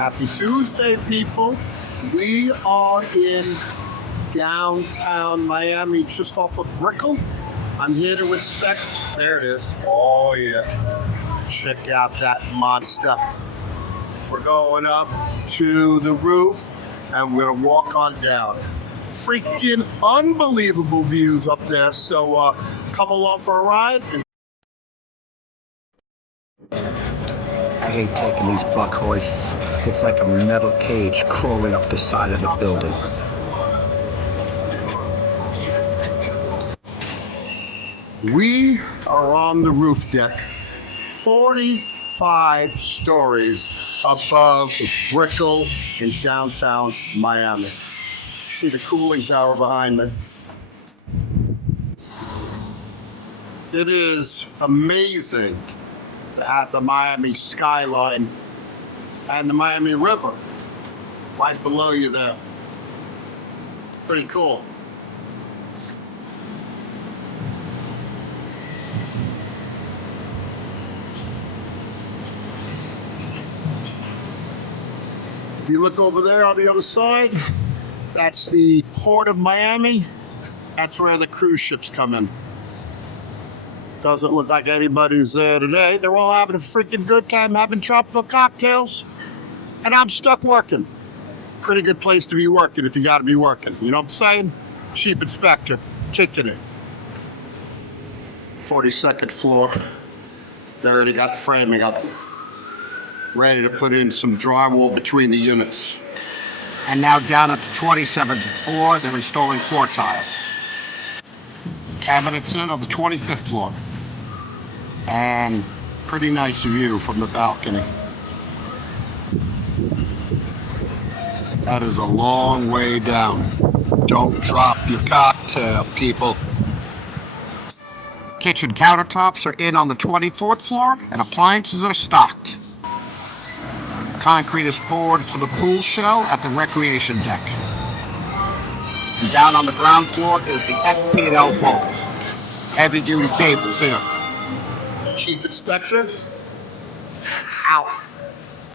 Happy Tuesday, people. We are in downtown Miami, just off of Brickell. I'm here to inspect. There it is. Oh, yeah. Check out that monster. We're going up to the roof and we're going to walk on down. Freaking unbelievable views up there. So come along for a ride. I hate taking these buck hoists. It's like a metal cage crawling up the side of the building. We are on the roof deck, 45 stories above Brickell in downtown Miami. See the cooling tower behind me. It is amazing to have the Miami skyline and the Miami River right below you there. Pretty cool. If you look over there on the other side, that's the port of Miami. That's where the cruise ships come in. Doesn't look like anybody's there today. They're all having a freaking good time having tropical cocktails. And I'm stuck working. Pretty good place to be working if you gotta be working. You know what I'm saying? Chief inspector, kicking it. 42nd floor. They already got the framing up. Ready to put in some drywall between the units. And now down at the 27th floor, they're installing floor tile. Cabinets in on the 25th floor. And pretty nice view from the balcony. That is a long way down. Don't drop your cocktail, people. Kitchen countertops are in on the 24th floor, and appliances are stocked. Concrete is poured for the pool shell at the recreation deck. And down on the ground floor is the FP&L vault. Heavy duty cables here. Chief inspector, out.